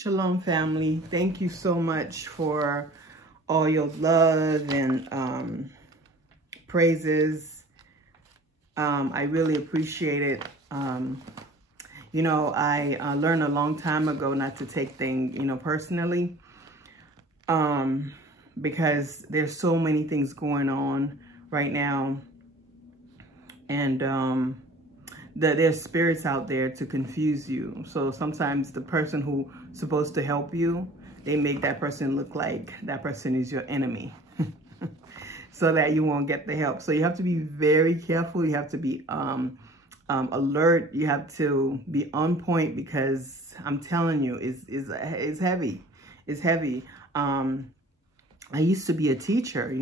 Shalom, family. Thank you so much for all your love and praises. I really appreciate it. You know, I learned a long time ago not to take things, personally, because there's so many things going on right now, and there's spirits out there to confuse you. So sometimes the person who's supposed to help you, they make that person look like that person is your enemy so that you won't get the help. So you have to be very careful. You have to be alert. You have to be on point, because I'm telling you, it's heavy. It's heavy. I used to be a teacher,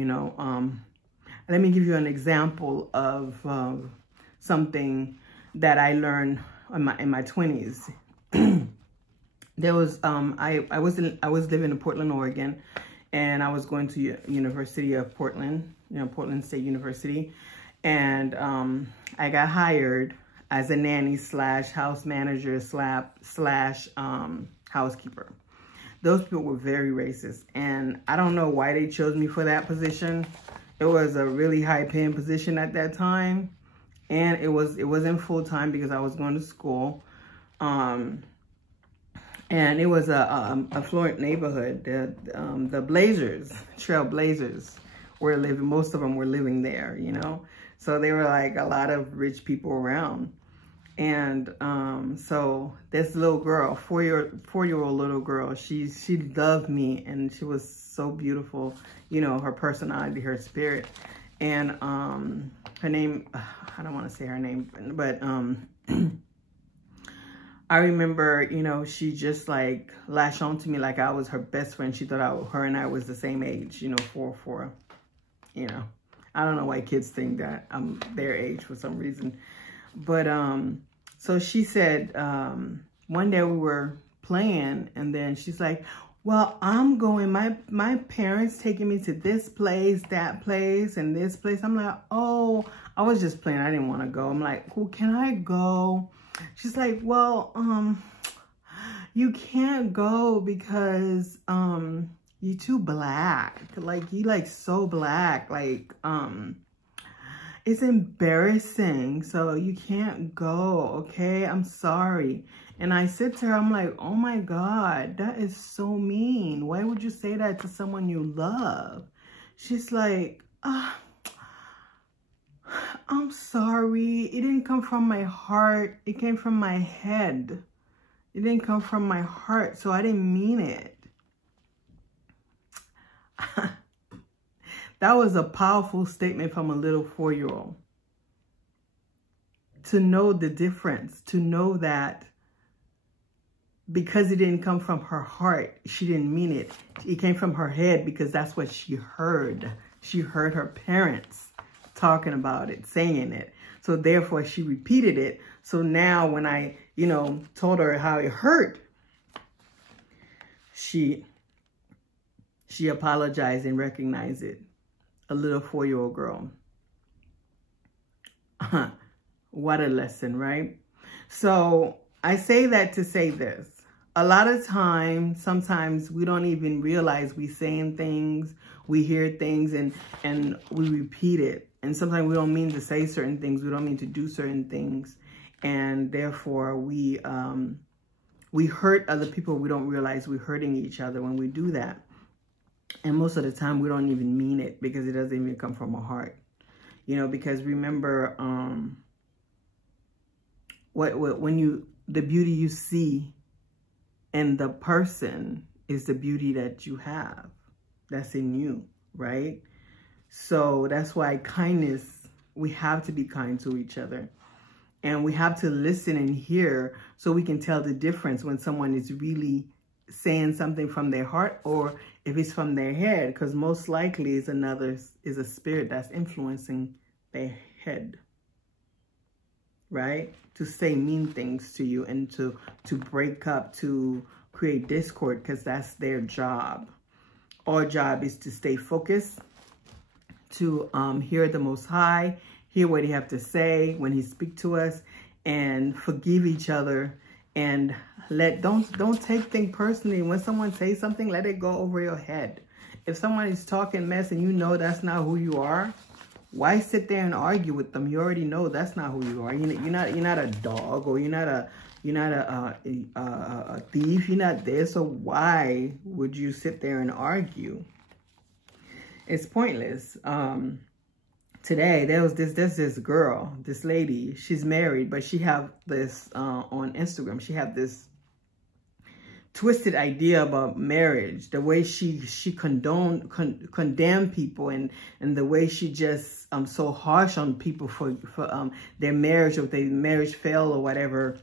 Let me give you an example of something that I learned in my 20s. There was I was living in Portland, Oregon, and I was going to University of Portland, Portland State University, and I got hired as a nanny / house manager / housekeeper. Those people were very racist, and I don't know why they chose me for that position. It was a really high paying position at that time. And it wasn't full time because I was going to school, and it was a affluent neighborhood. The Blazers, Trail Blazers, were living. Most of them were living there, So they were like a lot of rich people around, and so this little girl, four-year-old little girl, she loved me, and she was so beautiful, her personality, her spirit, and her name, I don't want to say her name, but I remember, she just like latched on to me like I was her best friend. She thought her and I was the same age, 4. I don't know why kids think that I'm their age for some reason. But so she said, one day we were playing, and then she's like, well, I'm going, my parents taking me to this place, that place, and this place. I'm like, oh, I was just playing. I didn't want to go. I'm like, well, can I go? She's like, well, you can't go because you're too black. Like, you like so black. Like, it's embarrassing. So you can't go, okay? I'm sorry. And I said to her, I'm like, oh my God, that is so mean. Why would you say that to someone you love? She's like, I'm sorry. It didn't come from my heart. It came from my head. It didn't come from my heart, so I didn't mean it. That was a powerful statement from a little 4-year-old. To know the difference, to know that because it didn't come from her heart, she didn't mean it. It came from her head because that's what she heard. She heard her parents talking about it, saying it. So therefore she repeated it. So now when I, told her how it hurt, she apologized and recognized it. A little 4-year-old girl. What a lesson, right? So I say that to say this. A lot of times, sometimes we don't even realize we saying things, we hear things, and we repeat it. And sometimes we don't mean to say certain things. We don't mean to do certain things. And therefore, we hurt other people. We don't realize we're hurting each other when we do that. And most of the time, we don't even mean it because it doesn't even come from our heart. Because remember, the beauty you see in the person is the beauty that you have. That's in you, right? So that's why kindness, we have to be kind to each other. And we have to listen and hear so we can tell the difference when someone is really saying something from their heart or if it's from their head, because most likely is a spirit that's influencing their head, right? To say mean things to you and to break up, to create discord, because that's their job. Our job is to stay focused, to hear the Most High, hear what he have to say when he speak to us, and forgive each other And don't take things personally. When someone says something, let it go over your head. If someone is talking mess and you know that's not who you are, why sit there and argue with them? You already know that's not who you are. You're not a dog, or you're not a thief. You're not there. So why would you sit there and argue? It's pointless. Today there's this girl, this lady. She's married, but she have this on Instagram. She have this twisted idea about marriage, the way she condemn people, and the way she just so harsh on people for their marriage, or if their marriage fail or whatever.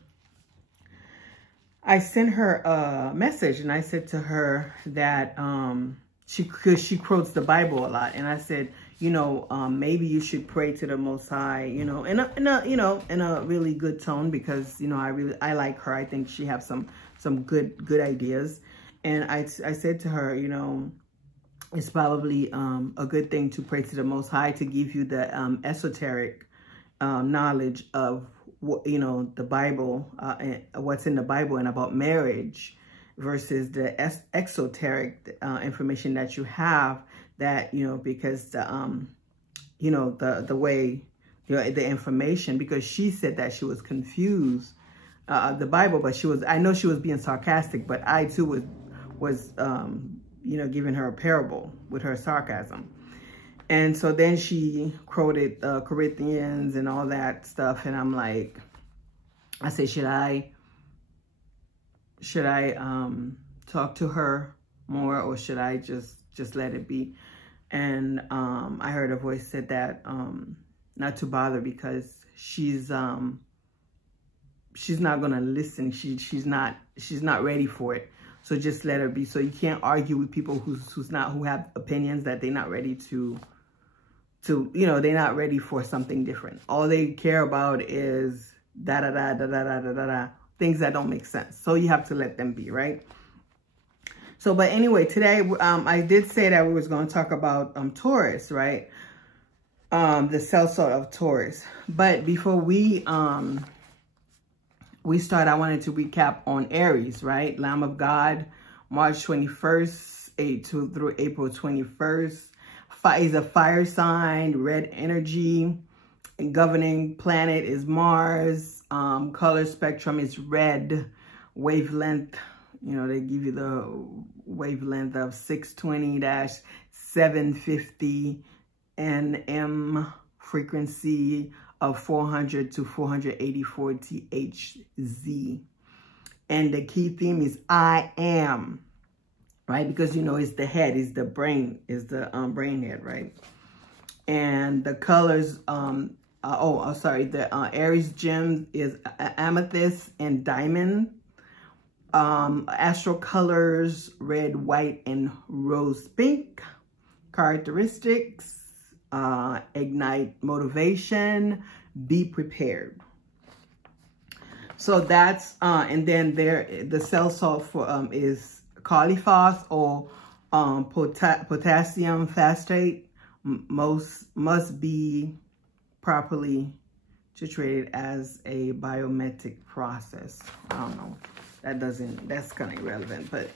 I sent her a message and I said to her that she quotes the Bible a lot, and I said, you know, maybe you should pray to the Most High, you know, in a really good tone, because, you know, I like her. I think she has some good ideas. And I said to her, you know, it's probably a good thing to pray to the Most High to give you the esoteric knowledge of what, you know, the Bible, and what's in the Bible and about marriage, versus the exoteric information that you have, that, you know, because the you know, the way, you know, the information, because she said that she was confused the Bible, but I know she was being sarcastic, but I too was you know, giving her a parable with her sarcasm. And so then she quoted Corinthians and all that stuff, and I'm like, I say, should I talk to her more, or should I just let it be? And I heard a voice said that not to bother, because she's not gonna listen. She's not ready for it. So just let her be. So you can't argue with people who have opinions that they're not ready to you know, they're not ready for something different. All they care about is da da da da da da da da, things that don't make sense. So you have to let them be, right? So, but anyway, today I did say that we was going to talk about Taurus, right? The cell sort of Taurus. But before we start, I wanted to recap on Aries, right? Lamb of God, March 21st through April 21st. Is a fire sign, red energy. Governing planet is Mars. Color spectrum is red. Wavelength, you know, they give you the wavelength of 620-750 nm, frequency of 400 to 484 THz. And the key theme is I am, right? Because, you know, it's the head, is the brain, is the brain head, right? And the colors, the Aries gem is amethyst and diamond. Astral colors, red, white, and rose pink. Characteristics, ignite motivation, be prepared. So that's, and then the cell salt for, is cauliflower, or potassium phosphate. Must be properly titrated as a biometric process. I don't know. That's kind of irrelevant, but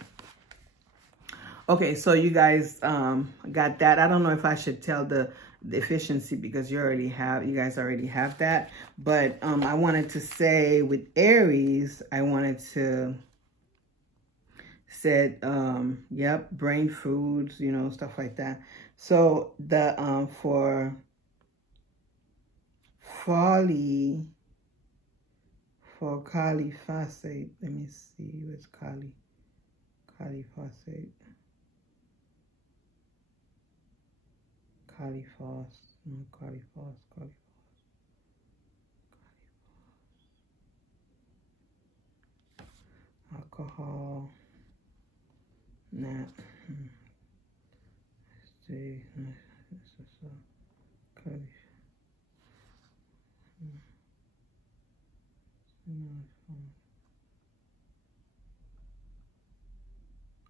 okay. So you guys got that. I don't know if I should tell the efficiency, because you guys already have that. But I wanted to say with Aries, I wanted to said, yep, brain foods, you know, stuff like that. So the for calyphosate, let me see, what's calyphosate? Alcohol,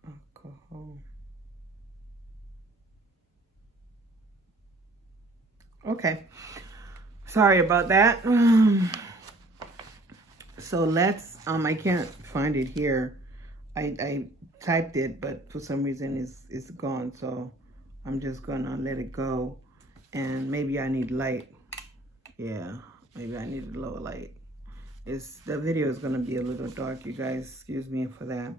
alcohol. Okay, sorry about that. So let's I can't find it here. I typed it, but for some reason it's gone. So I'm just gonna let it go. And maybe I need light. Yeah, maybe I need a lower light. The video is gonna be a little dark, you guys. Excuse me for that.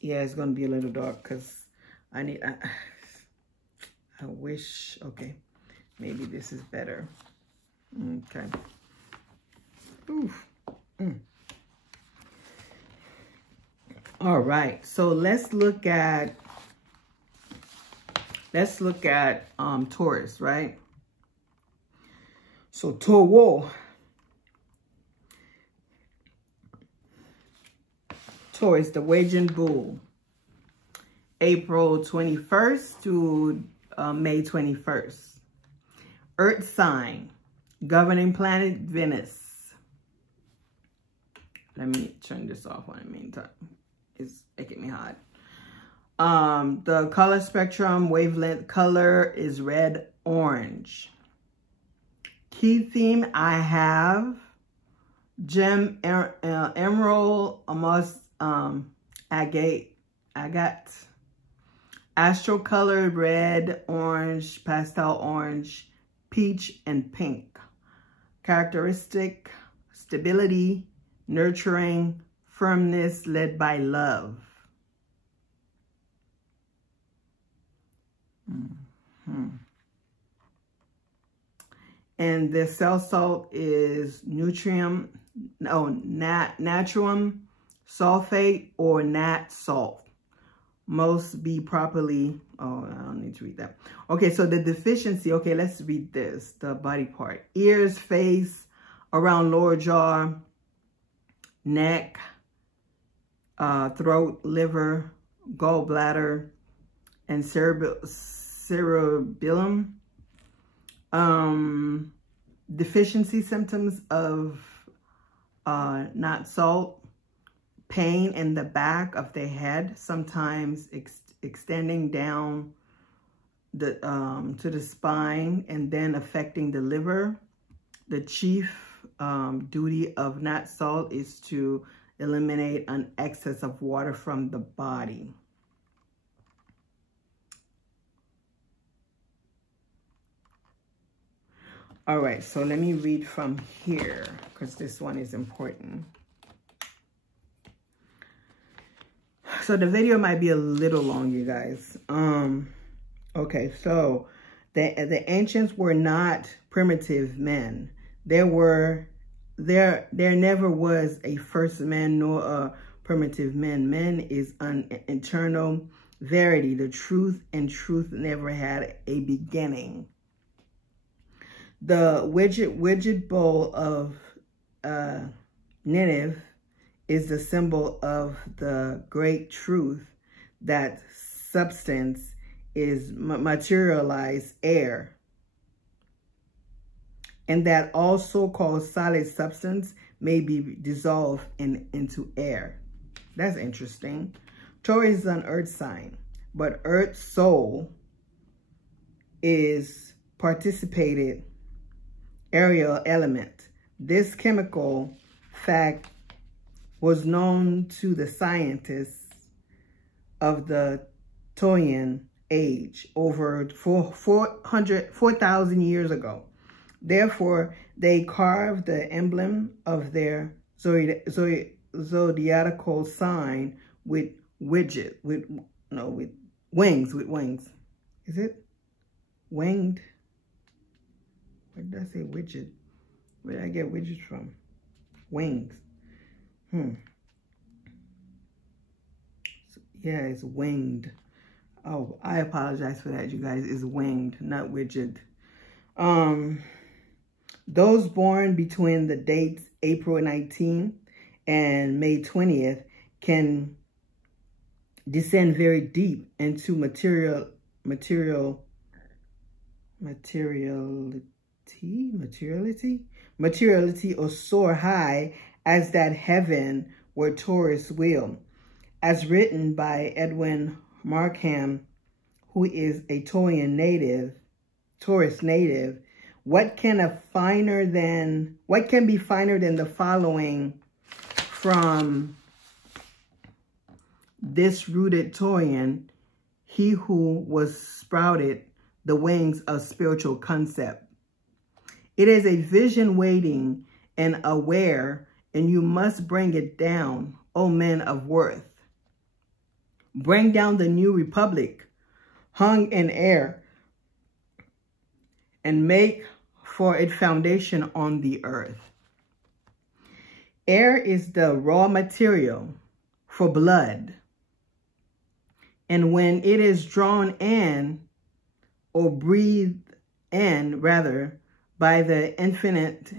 Yeah, it's gonna be a little dark because I wish, okay, maybe this is better. Okay. Oof. All right, so let's look at Taurus, right? So Taurus, the Waging Bull, April 21st to May 21st. Earth sign, governing planet Venus. Let me turn this off in the meantime. It's making me hot. The color spectrum, wavelength color is red, orange. Key theme, I have gem, emerald, almost agate, astral color, red, orange, pastel orange, peach, and pink. Characteristic, stability, nurturing, firmness, led by love. And the cell salt is Natrum, sulfate, or nat salt. Most be properly, oh, I don't need to read that. Okay, so the deficiency, okay, let's read this, the body part. Ears, face, around lower jaw, neck, throat, liver, gallbladder, and cerebellum. Deficiency symptoms of not salt, pain in the back of the head, sometimes extending down the to the spine and then affecting the liver. The chief duty of not salt is to eliminate an excess of water from the body. All right, so let me read from here because this one is important. So the video might be a little long, you guys. Okay, so the ancients were not primitive men. There never was a first man nor a primitive man. Man is an eternal verity, the truth, and truth never had a beginning. The widget bowl of Nineveh is the symbol of the great truth that substance is materialized air, and that all so-called solid substance may be dissolved into air. That's interesting. Taurus is an earth sign, but earth soul is participated aerial element. This chemical fact was known to the scientists of the Taurian age over 4,000 years ago. Therefore, they carved the emblem of their zodiacal sign with wings. Is it winged? Where did I say widget? Where did I get widgets from? Wings. Yeah, it's winged. Oh, I apologize for that, you guys. It's winged, not widget. Those born between the dates April 19th and May 20th can descend very deep into materiality or soar high as that heaven where Taurus will. As written by Edwin Markham, who is a Taurus native, What can be finer than the following from this rooted Taurian, he who was sprouted the wings of spiritual concept. It is a vision waiting and aware, and you must bring it down, O men of worth. Bring down the new republic, hung in air, and make for its foundation on the earth. Air is the raw material for blood. And when it is drawn in, or breathed in, rather, by the infinite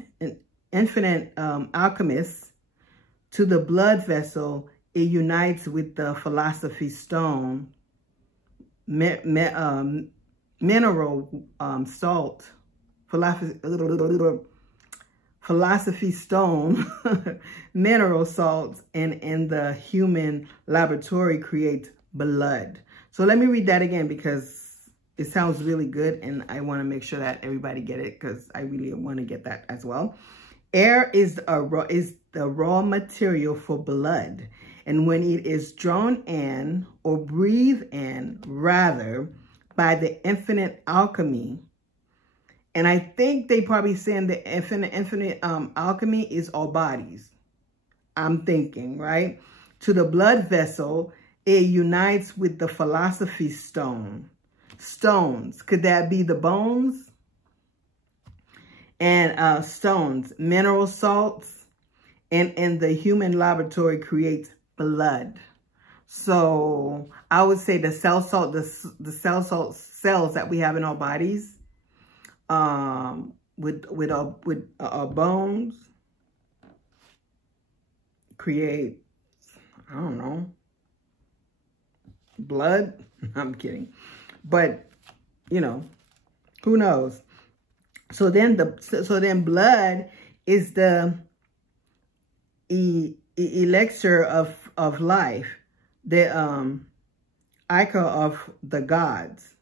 alchemist, to the blood vessel, it unites with the philosophy stone, mineral salt, philosophy stone, mineral salts, and in the human laboratory creates blood. So let me read that again because it sounds really good and I want to make sure that everybody get it because I really want to get that as well. Air is the raw material for blood. And when it is drawn in or breathed in, rather, by the infinite alchemy, and I think they probably saying the infinite alchemy is our bodies. I'm thinking, right? To the blood vessel, it unites with the philosophy stone. Stones, could that be the bones? And stones, mineral salts, and in the human laboratory creates blood. So I would say the cell salt, the cell salt cells that we have in our bodies, with our bones, create, I don't know, blood. I'm kidding. But, you know, who knows? So then blood is the elixir of life, the ichor of the gods,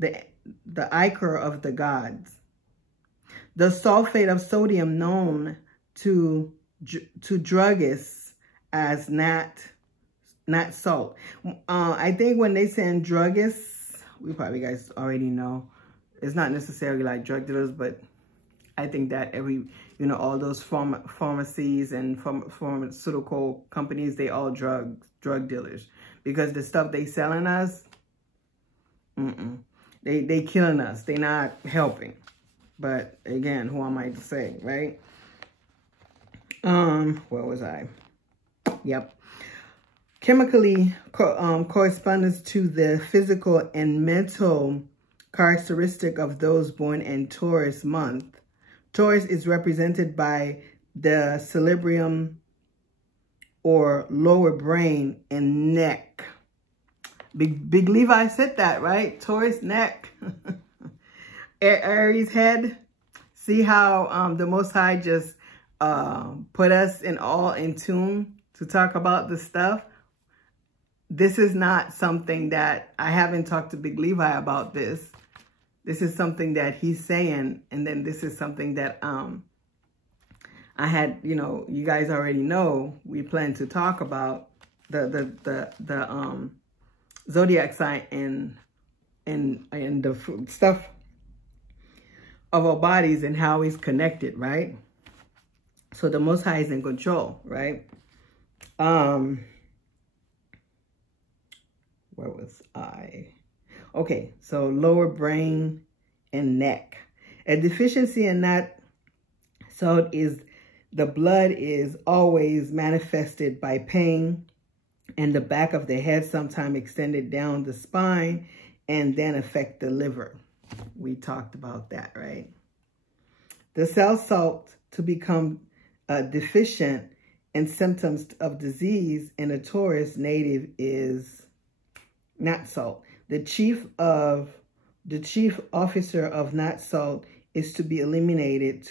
the ichor of the gods. The sulfate of sodium known to druggists as nat salt. I think when they say druggists, we probably guys already know. It's not necessarily like drug dealers, but I think that all those pharmacies and pharmaceutical companies, they all drug dealers because the stuff they selling us, they killing us. They not helping. But again, who am I to say, right? Where was I? Yep. Chemically corresponds to the physical and mental characteristic of those born in Taurus month. Taurus is represented by the cerebrum or lower brain and neck. Big Levi said that, right? Taurus neck. Aries head. See how the Most High just put us in tune to talk about the stuff. This is not something that I haven't talked to Big Levi about this. This is something that he's saying. And then this is something that I had, you guys already know we plan to talk about the Zodiac sign and the stuff of our bodies and how it's connected, right? So the Most High is in control, right? Where was I? Okay, so lower brain and neck. A deficiency in that salt is the blood is always manifested by pain in the back of the head, sometimes extended down the spine, and then affect the liver. We talked about that, right? The cell salt to become deficient in symptoms of disease in a Taurus native is not salt. The chief officer of not salt is to be eliminated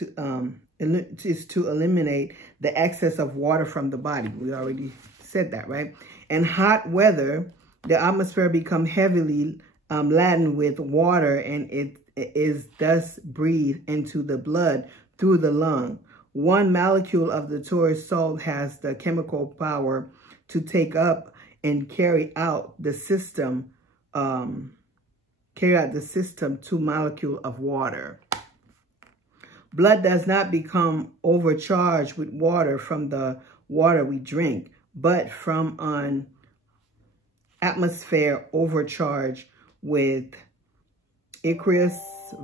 is to eliminate the excess of water from the body. We already said that, right? In hot weather, the atmosphere becomes heavily laden with water, and is thus breathed into the blood through the lung. One molecule of the Taurus salt has the chemical power to take up and carry out the system, 2 molecules of water. Blood does not become overcharged with water from the water we drink, but from an atmosphere overcharged with aqueous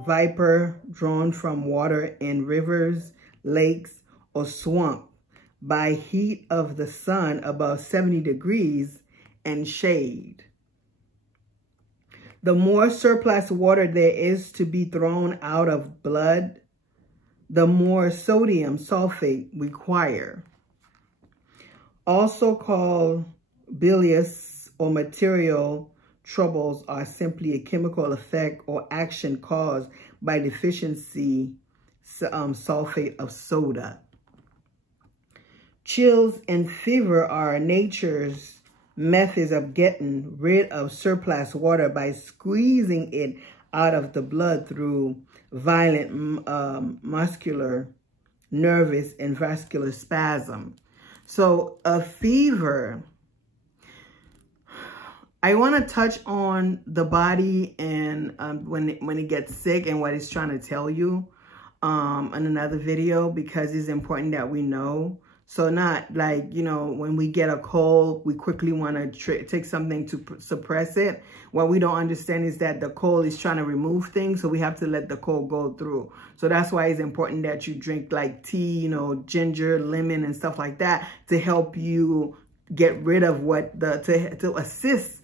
vapor drawn from water in rivers, lakes, or swamp by heat of the sun above 70 degrees and shade. The more surplus water there is to be thrown out of blood, the more sodium sulfate require. Also called bilious or material troubles are simply a chemical effect or action caused by deficiency sulfate of soda. Chills and fever are nature's methods of getting rid of surplus water by squeezing it out of the blood through violent muscular, nervous, and vascular spasm. So a fever, I want to touch on the body and when it gets sick and what it's trying to tell you in another video, because it's important that we know. So not like, you know, when we get a cold, we quickly want to take something to suppress it. What we don't understand is that the cold is trying to remove things. So we have to let the cold go through. So that's why it's important that you drink like tea, you know, ginger, lemon, and stuff like that to help you get rid of what to assist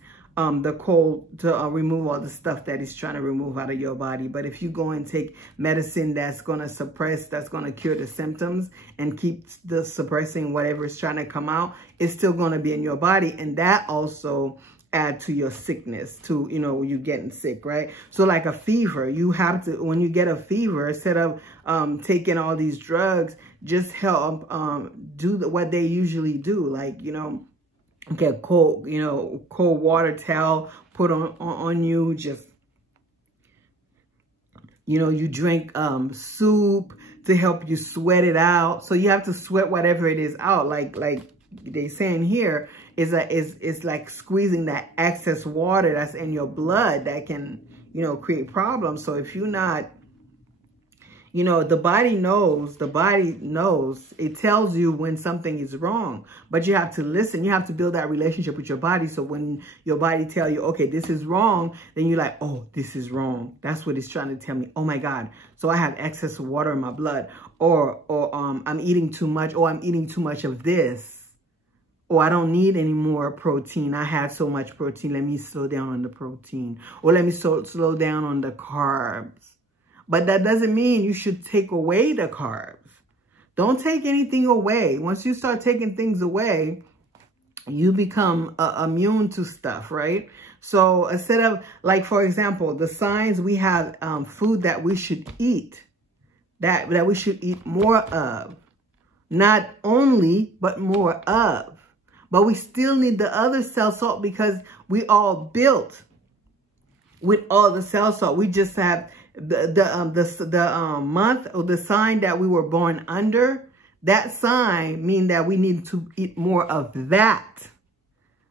the cold, to remove all the stuff that is trying to remove out of your body. But if you go and take medicine that's going to suppress, that's going to cure the symptoms and keep the suppressing whatever is trying to come out, it's still going to be in your body. And that also add to your sickness, to, you know, you getting sick, right? So like a fever, you have to, when you get a fever, instead of taking all these drugs, just help do what they usually do. Like, you know, get cold, you know, cold water towel put on you. Just, you know, you drink soup to help you sweat it out. So you have to sweat whatever it is out. Like they saying here, is like squeezing that excess water that's in your blood that can, you know, create problems. So if you're not, you know, the body knows, it tells you when something is wrong, but you have to listen. You have to build that relationship with your body. So when your body tell you, okay, this is wrong, then you're like, oh, this is wrong. That's what it's trying to tell me. Oh my God. So I have excess water in my blood, or I'm eating too much, or I'm eating too much of this, or I don't need any more protein. I had so much protein. Let me slow down on the protein, or let me slow down on the carbs. But that doesn't mean you should take away the carbs. Don't take anything away. Once you start taking things away, you become immune to stuff, right? So instead of, like, for example, the signs, we have food that we should eat, that we should eat more of. Not only, but more of. But we still need the other cell salt because we all built with all the cell salt. We just have the month or the sign that we were born under. That sign means that we need to eat more of that.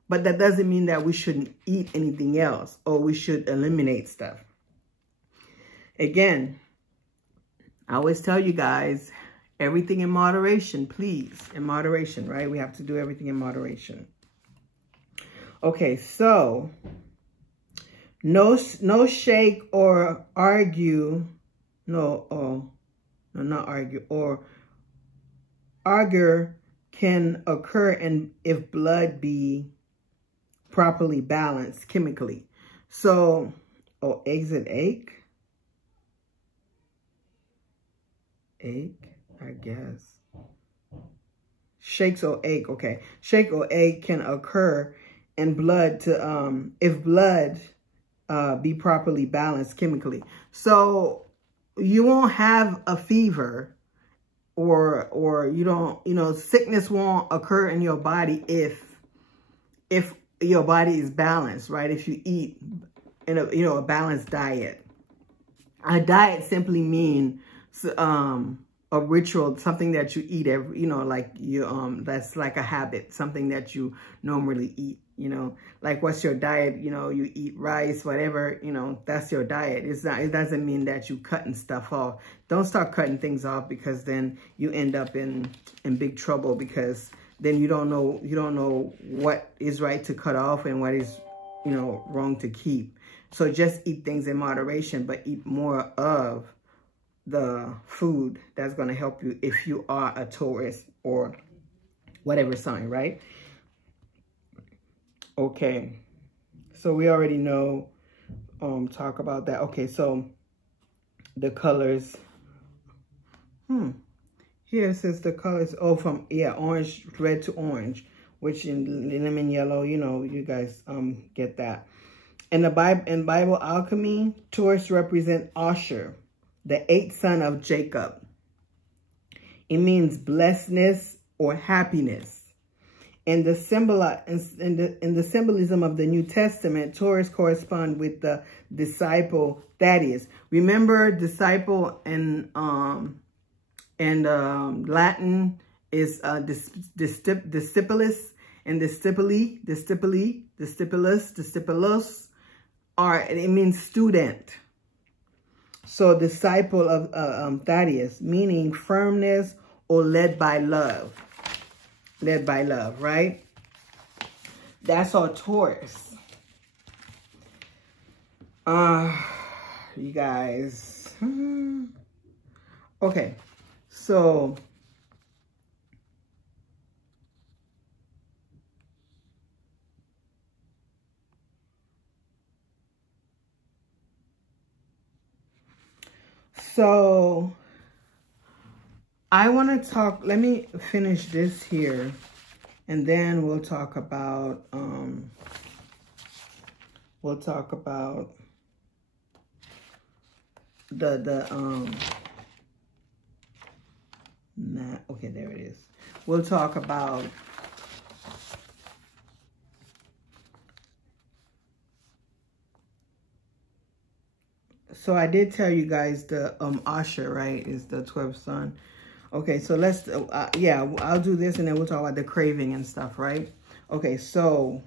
But that doesn't mean that we shouldn't eat anything else or we should eliminate stuff. Again, I always tell you guys, everything in moderation, please. In moderation, right? We have to do everything in moderation. Okay, so no shake or argue. Or agar can occur if blood be properly balanced chemically. So, exit ache? Ache, I guess. Shakes or ache, okay. Shake or ache can occur in blood if blood be properly balanced chemically. So you won't have a fever or you don't, you know, sickness won't occur in your body if your body is balanced, right? If you eat in a balanced diet. A diet simply means a ritual, something that you eat every, like you, that's like a habit, something that you normally eat, like what's your diet, you eat rice, whatever, that's your diet. It doesn't mean that you cutting stuff off. Don't start cutting things off, because then you end up in big trouble, because then you don't know what is right to cut off and what is, wrong to keep. So just eat things in moderation, but eat more of the food that's going to help you if you are a Taurus or whatever sign, right? Okay. So we already know, talk about that. Okay, so the colors. Here it says the colors, from, orange, red to orange, which in lemon yellow, you guys get that. In the Bible alchemy, Taurus represent Asher, the 8th son of Jacob. It means blessedness or happiness. In the symbolism of the New Testament, Taurus correspond with the disciple Thaddeus. Remember, disciple in Latin is discipulus, and discipulus, it means student. So disciple of Thaddeus, meaning firmness or led by love. Led by love, right? That's our Taurus. You guys. Okay, so I want to talk, let me finish this here, and then we'll talk about, okay, there it is. We'll talk about so I did tell you guys the Asher, right, is the 12th son. Okay, so let's, yeah, I'll do this, and then we'll talk about the craving and stuff, right? Okay, so,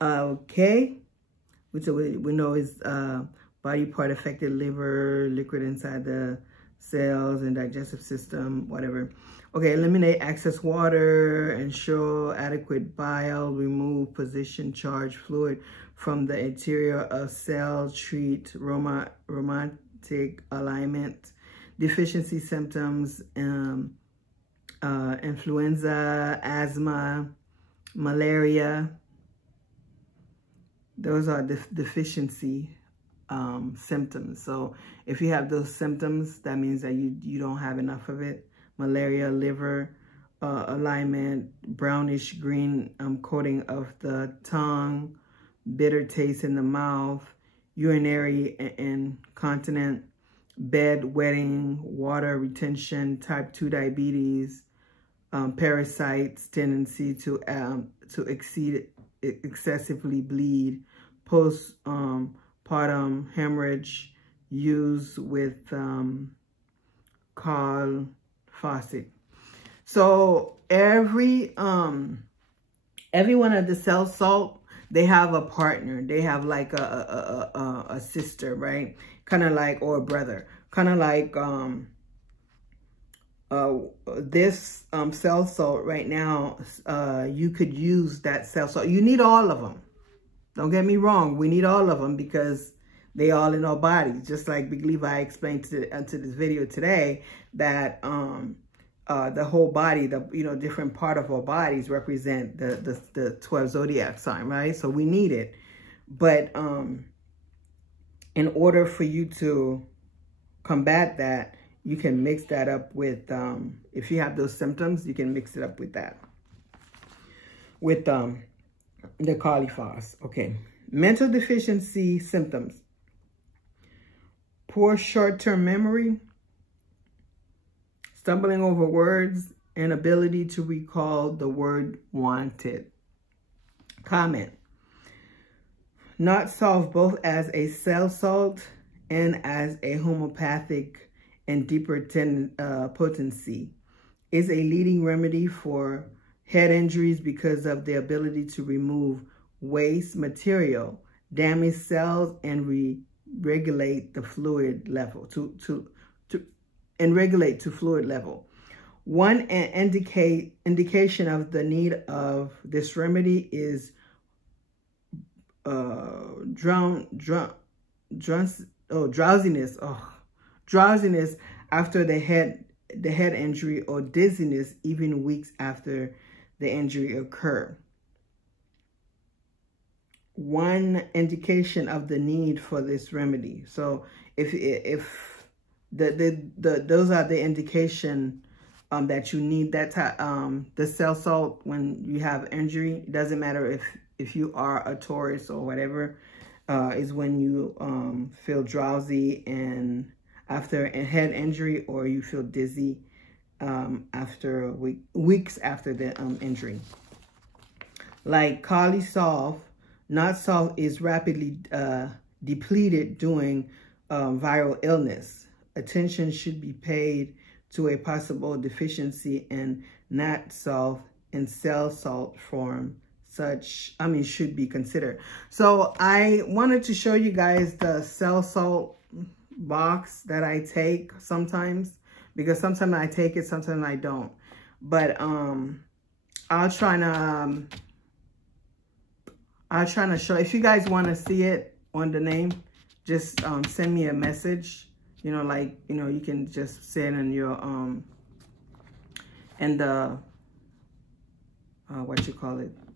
okay, which we know is body part affected, liver, liquid inside the cells and digestive system, whatever. Okay, eliminate excess water, ensure adequate bile, remove position charge fluid from the interior of cell, treat romantic alignment, deficiency symptoms, influenza, asthma, malaria. Those are deficiency symptoms. So if you have those symptoms, that means that you don't have enough of it. Malaria, liver, alignment, brownish green coating of the tongue, bitter taste in the mouth, urinary incontinence, bedwetting, water retention, type 2 diabetes, parasites, tendency to excessively bleed, postpartum hemorrhage, use with Carl Fawcett. So every one of the cell salt, they have a partner. They have like a sister, right? Kind of like, or a brother. Kind of like this cell salt right now, you could use that cell salt. You need all of them. Don't get me wrong. We need all of them because they all in our bodies. Just like Big Levi explained to this video today, that the whole body, the different part of our bodies represent the 12 zodiac sign, right? So we need it. But in order for you to combat that, you can mix that up with, if you have those symptoms, you can mix it up with that. With the cauliflower. Okay. Mental deficiency symptoms. Poor short-term memory, stumbling over words, inability to recall the word wanted. Comment. not Sulph, both as a cell salt and as a homeopathic and deeper potency, is a leading remedy for head injuries because of the ability to remove waste material, damaged cells, and regulate the fluid level regulate to fluid level. One indication of the need of this remedy is drowsiness. Drowsiness after the head injury, or dizziness even weeks after the injury occur. One indication of the need for this remedy. So if those are the indication that you need that the cell salt when you have injury. It doesn't matter if you are a Taurus or whatever, is when you feel drowsy and after a head injury, or you feel dizzy after weeks after the injury. Like Kali Sulph, not Sulph is rapidly depleted during viral illness. Attention should be paid to a possible deficiency in not Sulph in cell salt form. Should be considered. So I wanted to show you guys the cell salt box that I take sometimes, because sometimes I take it, sometimes I don't. But I'll try to show. If you guys want to see it on the name, just send me a message. You know, like, you know, you can just say it in your in the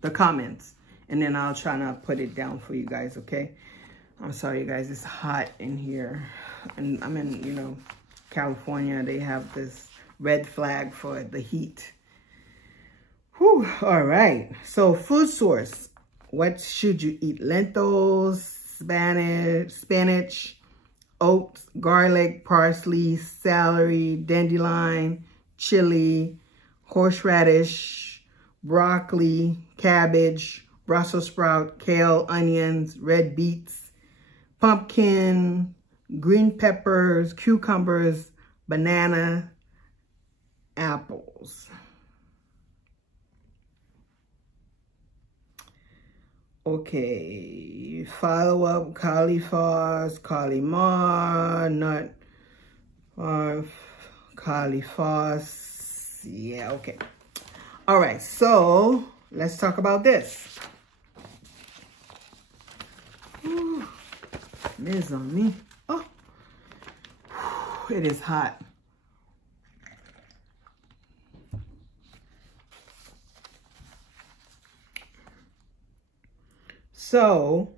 the comments, and then I'll try to put it down for you guys. Okay, I'm sorry you guys, it's hot in here, and I'm in, you know, California. They have this red flag for the heat. Whew. All right, so food source. What should you eat? Lentils, spinach, oats, garlic, parsley, celery, dandelion, chili, horseradish, broccoli, cabbage, Brussels sprout, kale, onions, red beets, pumpkin, green peppers, cucumbers, banana, apples. Okay, follow up, cauliflower, nut, cauliflower. Yeah, okay. All right, so let's talk about this. Ooh, this on me. Oh, it is hot. So,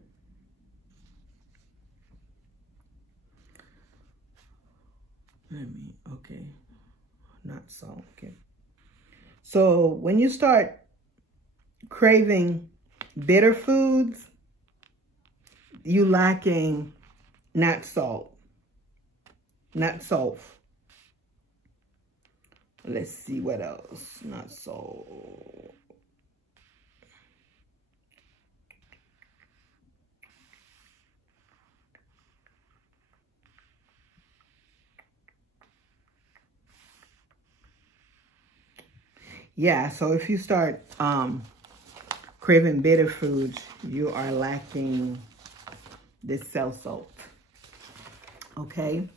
okay, not salt, okay. So, when you start craving bitter foods, you lacking not salt, not sulph. Let's see what else, not salt. Yeah, so if you start craving bitter foods, you are lacking this cell salt. Okay.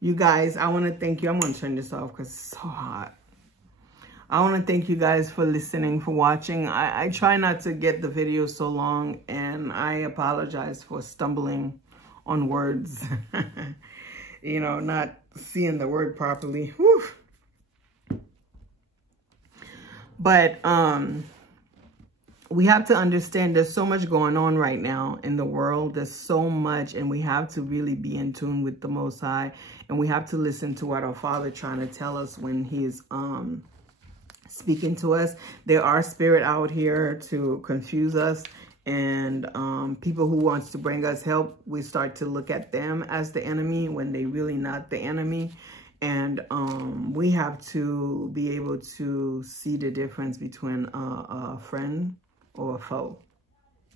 You guys, I want to thank you. I'm going to turn this off because it's so hot. I want to thank you guys for listening, for watching. I try not to get the video so long, and I apologize for stumbling on words. You know, not seeing the word properly. Whew. But we have to understand there's so much going on right now in the world. There's so much, and we have to really be in tune with the Most High, and we have to listen to what our Father trying to tell us when He's speaking to us. There are spirits out here to confuse us, and people who wants to bring us help, we start to look at them as the enemy when they really not the enemy. And we have to be able to see the difference between a friend or a foe,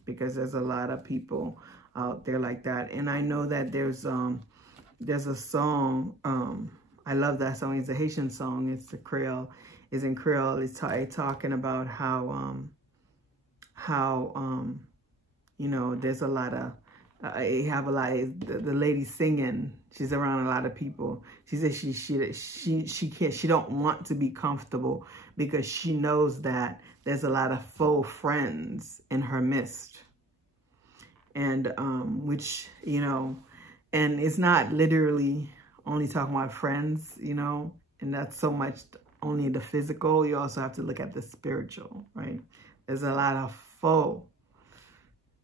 because there's a lot of people out there like that. And I know that there's a song, I love that song. It's a Haitian song. It's in Creole. It's talking about how you know, there's a lot of, you have a lot of, the lady singing, she's around a lot of people. She says she don't want to be comfortable because she knows that there's a lot of faux friends in her midst. And, which, you know, and it's not literally only talking about friends, you know, and that's so much only the physical. You also have to look at the spiritual, right? There's a lot of faux,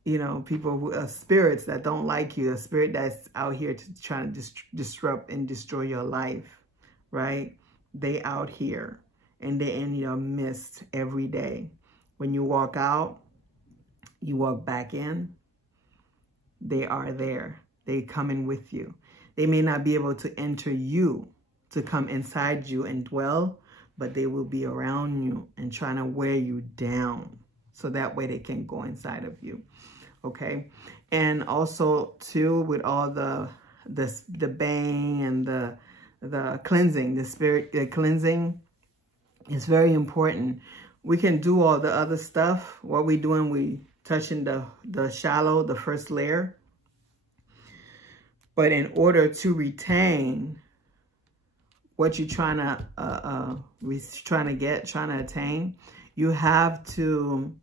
you know, people who are spirits that don't like you, a spirit that's out here to try to disrupt and destroy your life, right? They out here and they're in your midst every day. When you walk out, you walk back in, they are there. They coming with you. They may not be able to enter you, to come inside you and dwell, but they will be around you and trying to wear you down. So that way they can go inside of you. Okay. And also too, with all the bang and the cleansing, the cleansing is very important. We can do all the other stuff. What we doing, we touching the shallow, the first layer. But in order to retain what you're trying to attain, you have to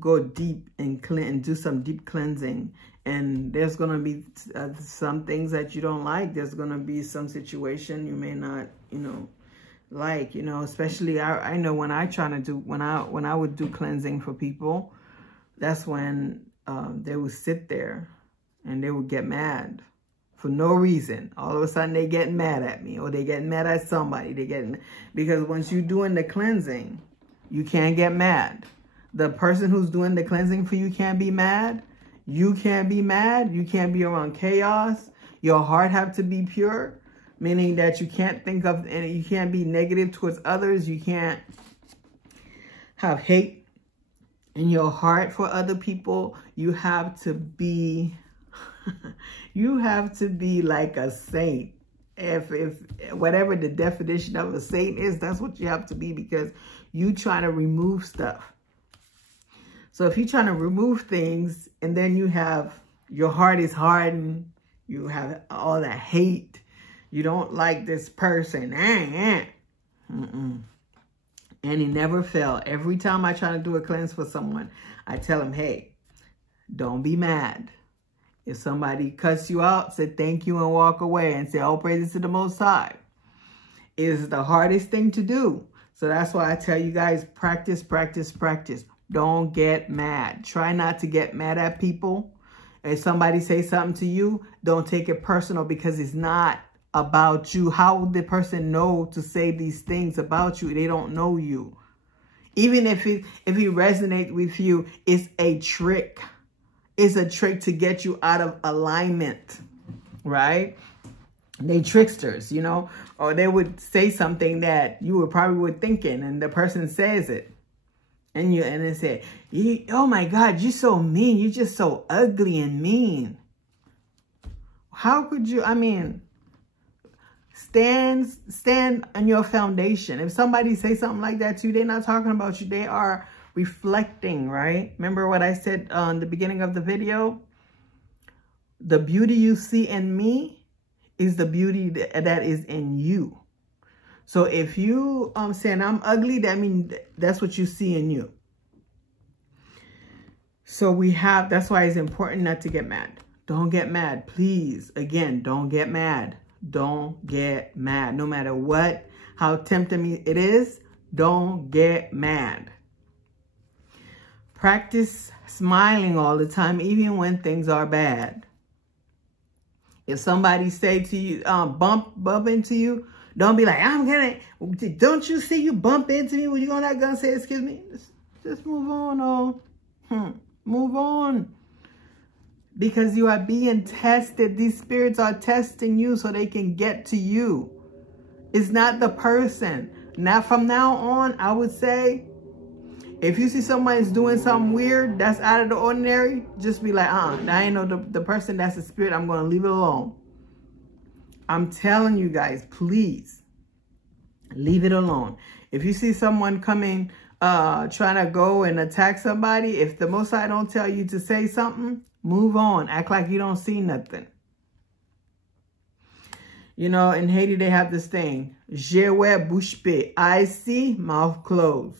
go deep and do some deep cleansing. And there's going to be some things that you don't like. There's going to be some situation you may not, you know, like, you know, especially I know when I would do cleansing for people, that's when they would sit there and they would get mad for no reason. All of a sudden they getting mad at me, or they getting mad at somebody. Because once you're doing the cleansing, you can't get mad. The person who's doing the cleansing for you can't be mad. You can't be mad. You can't be around chaos. Your heart have to be pure, meaning that you can't think of, and you can't be negative towards others. You can't have hate in your heart for other people. You have to be, you have to be like a saint. If whatever the definition of a saint is, that's what you have to be, because you try to remove stuff. So if you're trying to remove things and then you have, your heart is hardened, you have all that hate, you don't like this person, and it never fail. Every time I try to do a cleanse for someone, I tell them, hey, don't be mad. If somebody cuts you out, say thank you and walk away and say, all praises to the Most High. It is the hardest thing to do. So that's why I tell you guys, practice, practice, practice. Don't get mad. Try not to get mad at people. If somebody says something to you, don't take it personal, because it's not about you. How would the person know to say these things about you? They don't know you. Even if he resonates with you, it's a trick. It's a trick to get you out of alignment, right? They tricksters, you know, or they would say something that you were thinking, and the person says it. And they say, oh my God, you're so mean. You're just so ugly and mean. How could you, I mean, stand on your foundation. If somebody says something like that to you, they're not talking about you. They are reflecting, right? Remember what I said on the beginning of the video? The beauty you see in me is the beauty that is in you. So if you saying I'm ugly, that means that's what you see in you. So that's why it's important not to get mad. Don't get mad, please. Again, don't get mad. Don't get mad. No matter what, how tempting it is, don't get mad. Practice smiling all the time, even when things are bad. If somebody say to you, bump into you, don't be like, don't you see you bump into me? Well, you're not gonna say, excuse me? Just move on, move on. Because you are being tested. These spirits are testing you so they can get to you. It's not the person. Now, from now on, I would say, If you see somebody's doing something weird that's out of the ordinary, just be like, I ain't know the person that's a spirit. I'm going to leave it alone. I'm telling you guys, please leave it alone. If you see someone coming, trying to go and attack somebody, if the Most High don't tell you to say something, move on. Act like you don't see nothing. You know, in Haiti, they have this thing. Je vois bouche bée. I see, mouth closed.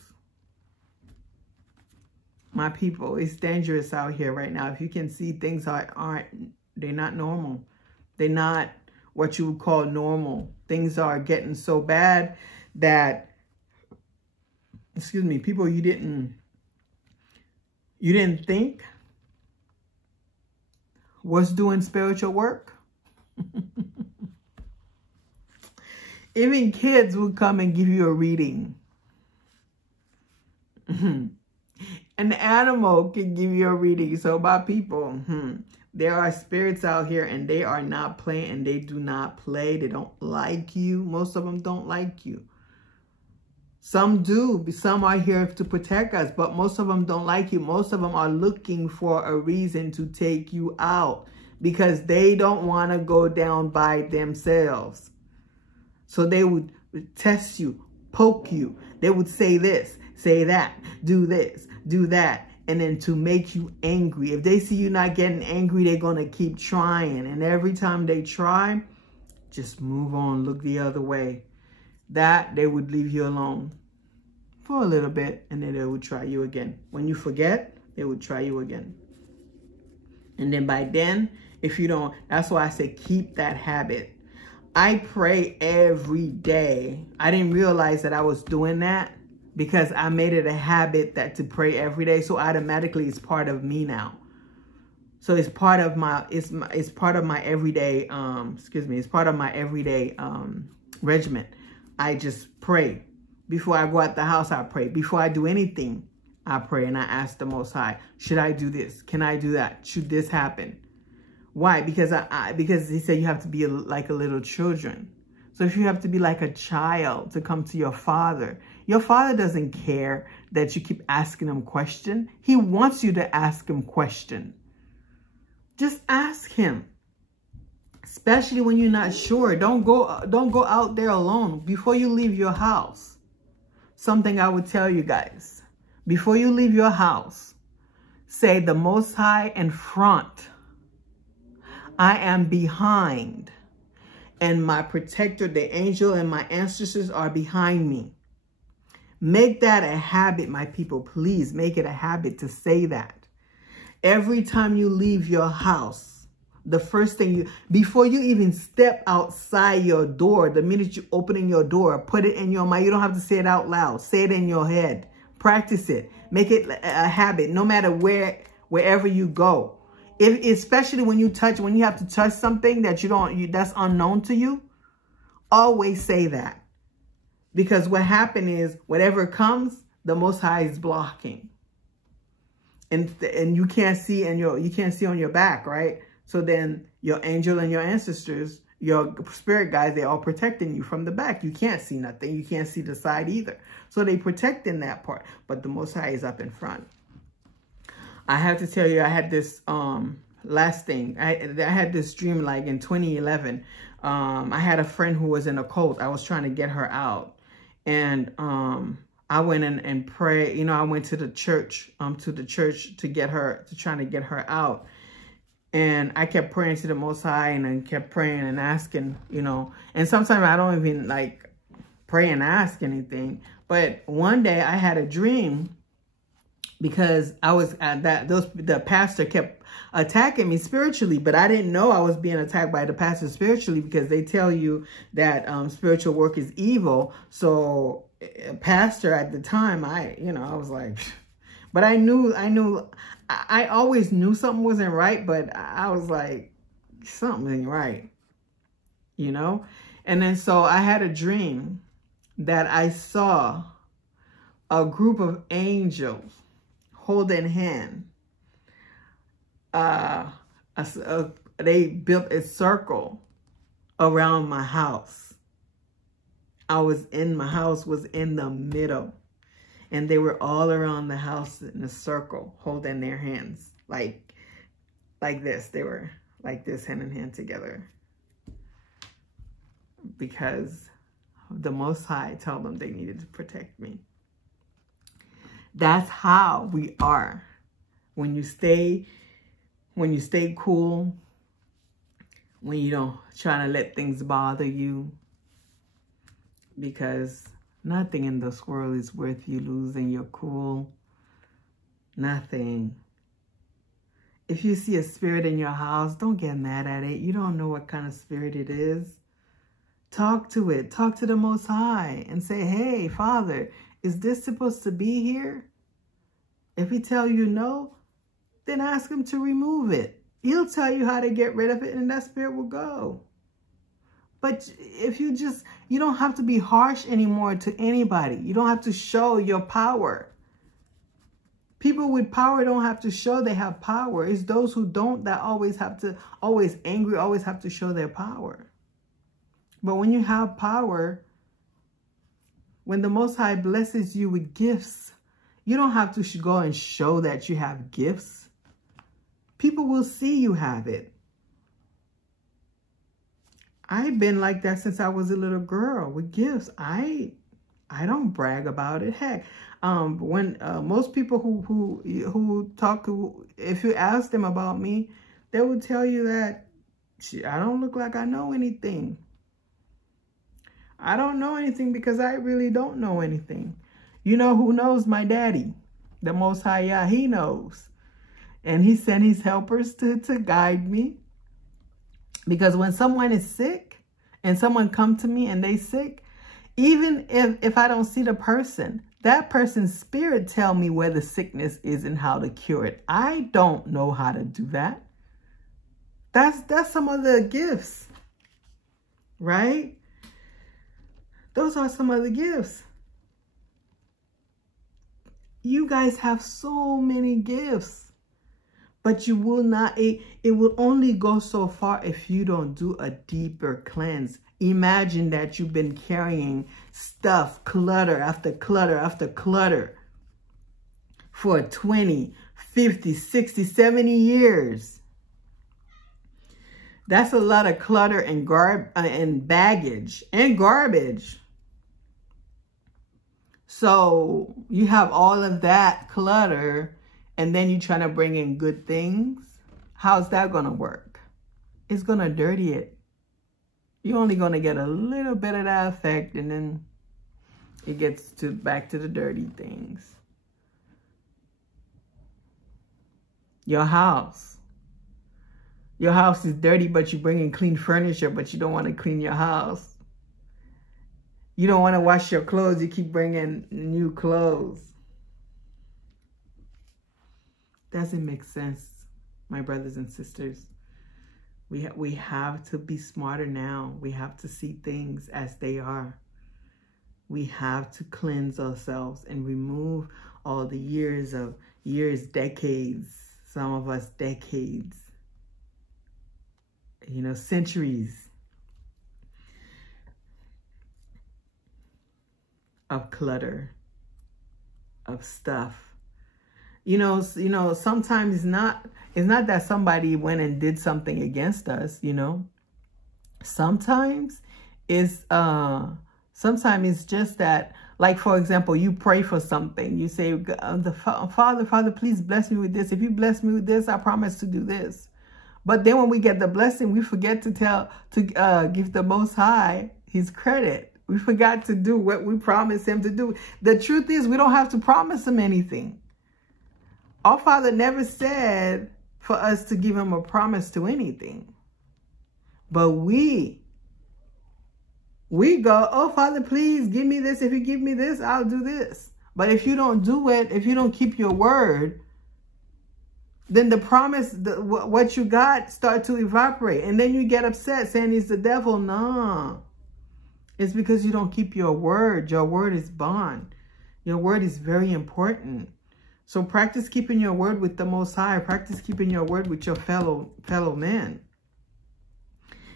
My people, it's dangerous out here right now. If you can see, things they're not normal. They're not what you would call normal. Things are getting so bad that, excuse me, people you didn't think was doing spiritual work. Even kids would come and give you a reading. An animal can give you a reading. So by people, there are spirits out here and they are not playing, and they do not play. They don't like you. Most of them don't like you. Some do. Some are here to protect us, but most of them don't like you. Most of them are looking for a reason to take you out because they don't want to go down by themselves. So they would test you, poke you. They would say this, say that, do this, do that. And then to make you angry. If they see you not getting angry, they're going to keep trying. And every time they try, just move on, look the other way. That they would leave you alone for a little bit, and then they would try you again. When you forget, they would try you again. And then by then, if you don't, that's why I say keep that habit. I pray every day. I didn't realize that I was doing that because I made it a habit to pray every day. So automatically it's part of me now. So it's part of my, it's part of my everyday, it's part of my everyday regimen. I just pray. Before I go out the house, I pray. Before I do anything, I pray and I ask the Most High, should I do this? Can I do that? Should this happen? Why? Because because he said you have to be like a little children. So if you have to be like a child to come to your father doesn't care that you keep asking him questions. He wants you to ask him questions. Just ask him. Especially when you're not sure. Don't go out there alone. Before you leave your house, something I would tell you guys. Before you leave your house, say the Most High in front. I am behind. And my protector, the angel, and my ancestors are behind me. Make that a habit, my people. Please make it a habit to say that. Every time you leave your house, the first thing before you even step outside your door, the minute you opening your door, put it in your mind. You don't have to say it out loud. Say it in your head. Practice it. Make it a habit, no matter wherever you go. Especially when you have to touch something that that's unknown to you, always say that. Because what happened is whatever comes, the Most High is blocking. And you can't see on your back, right? So then your angel and your ancestors, your spirit guys, they're all protecting you from the back. You can't see nothing. You can't see the side either. So they protecting that part. But the Most High is up in front. I have to tell you, I had this last thing. I had this dream like in 2011. I had a friend who was in a cult. I was trying to get her out. And I went in and prayed. You know, I went to the church, trying to get her out. And I kept praying to the Most High and I kept praying and asking, you know. And sometimes I don't even like pray and ask anything. But one day I had a dream because I was at the pastor kept attacking me spiritually, but I didn't know I was being attacked by the pastor spiritually because they tell you that spiritual work is evil. So pastor at the time, I was like, but I always knew something wasn't right, but I was like, something ain't right, you know? And then so I had a dream that I saw a group of angels holding hand. They built a circle around my house. My house was in the middle. And they were all around the house in a circle, holding their hands like this. They were like this, hand in hand together. Because the Most High told them they needed to protect me. That's how we are. When you stay cool, when you don't try to let things bother you, because nothing in this world is worth you losing your cool. Nothing. If you see a spirit in your house, don't get mad at it. You don't know what kind of spirit it is. Talk to it. Talk to the Most High and say, hey, Father, is this supposed to be here? If he tell you no, then ask him to remove it. He'll tell you how to get rid of it, and that spirit will go. But if you don't have to be harsh anymore to anybody. You don't have to show your power. People with power don't have to show they have power. It's those who don't that always angry, always have to show their power. But when you have power, when the Most High blesses you with gifts, you don't have to go and show that you have gifts. People will see you have it. I've been like that since I was a little girl with gifts. I don't brag about it. Heck, when most people who talk, if you ask them about me, they will tell you that I don't look like I know anything. I don't know anything because I really don't know anything. You know who knows? My daddy, the Most High, yeah, he knows. And he sent his helpers to guide me. Because when someone is sick and someone come to me and they sick, even if I don't see the person, that person's spirit tell me where the sickness is and how to cure it. I don't know how to do that. That's some of the gifts, right? Those are some of the gifts. You guys have so many gifts, but you will not, it will only go so far if you don't do a deeper cleanse. Imagine that you've been carrying stuff, clutter after clutter after clutter for 20, 50, 60, 70 years. That's a lot of clutter and baggage and garbage. So you have all of that clutter and then you're trying to bring in good things. How's that going to work? It's going to dirty it. You're only going to get a little bit of that effect and then it gets back to the dirty things. Your house. Your house is dirty, but you bring in clean furniture, but you don't want to clean your house. You don't want to wash your clothes. You keep bringing new clothes. Doesn't make sense, my brothers and sisters. We have to be smarter now. We have to see things as they are. We have to cleanse ourselves and remove all the decades, some of us decades, centuries of clutter, of stuff. Sometimes it's not that somebody went and did something against us, Sometimes it's just that, like, for example, you pray for something. You say, Father, please bless me with this. If you bless me with this, I promise to do this. But then when we get the blessing, we forget to give the Most High his credit. We forgot to do what we promised him to do. The truth is, we don't have to promise him anything. Our Father never said for us to give him a promise to anything. But we go, oh, Father, please give me this. If you give me this, I'll do this. But if you don't do it, if you don't keep your word, then the promise, what you got, start to evaporate. And then you get upset saying it's the devil. No. It's because you don't keep your word. Your word is bond. Your word is very important. So practice keeping your word with the Most High. Practice keeping your word with your fellow men.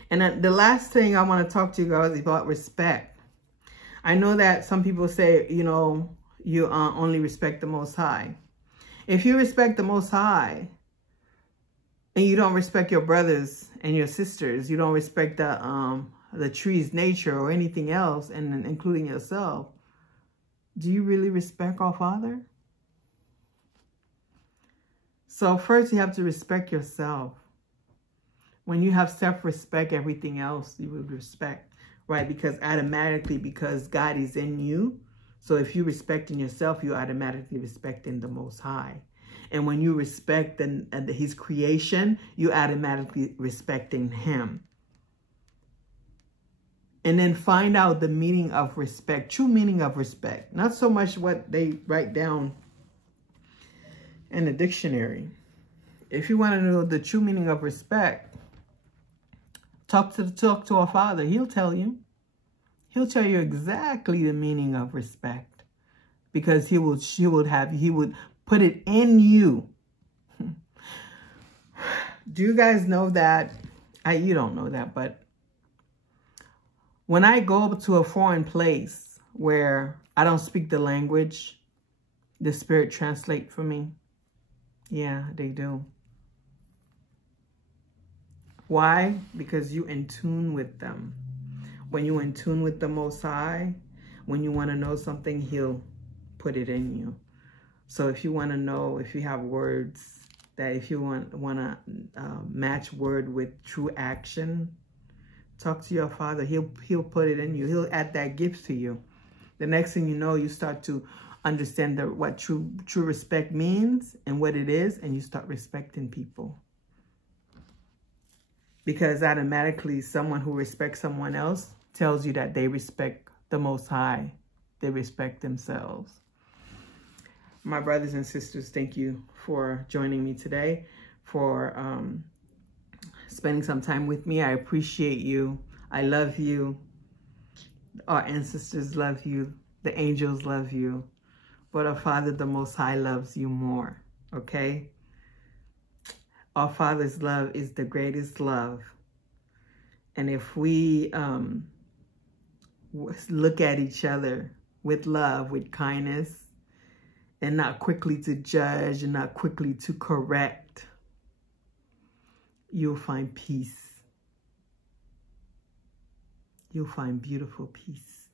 And the last thing I want to talk to you guys is about respect. I know that some people say, you only respect the Most High. If you respect the Most High and you don't respect your brothers and your sisters, you don't respect the tree's nature or anything else, and including yourself, do you really respect our Father? So first you have to respect yourself. When you have self-respect, everything else you would respect, right? Because automatically, because God is in you. So if you respecting yourself, you automatically respecting the Most High. And when you respect his creation, you automatically respecting him. And then find out the meaning of respect, true meaning of respect. Not so much what they write down in the dictionary. If you want to know the true meaning of respect, talk to our Father. He'll tell you. He'll tell you exactly the meaning of respect, because he would put it in you. Do you guys know that? You don't know that, but when I go to a foreign place where I don't speak the language, the Spirit translate for me. Yeah, they do. Why? Because you're in tune with them. When you're in tune with the Most High, when you want to know something, he'll put it in you. So if you want to know, if you have words, that if you want to match word with true action, talk to your Father. He'll put it in you. He'll add that gift to you. The next thing you know, you start to understand what true respect means and what it is, and you start respecting people. Because automatically, someone who respects someone else tells you that they respect the Most High. They respect themselves. My brothers and sisters, thank you for joining me today, for spending some time with me. I appreciate you. I love you. Our ancestors love you. The angels love you. But our Father, the Most High, loves you more. Okay? Our Father's love is the greatest love. And if we look at each other with love, with kindness, and not quickly to judge and not quickly to correct, you'll find peace. You'll find beautiful peace.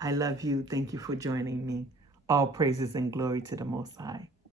I love you. Thank you for joining me. All praises and glory to the Most High.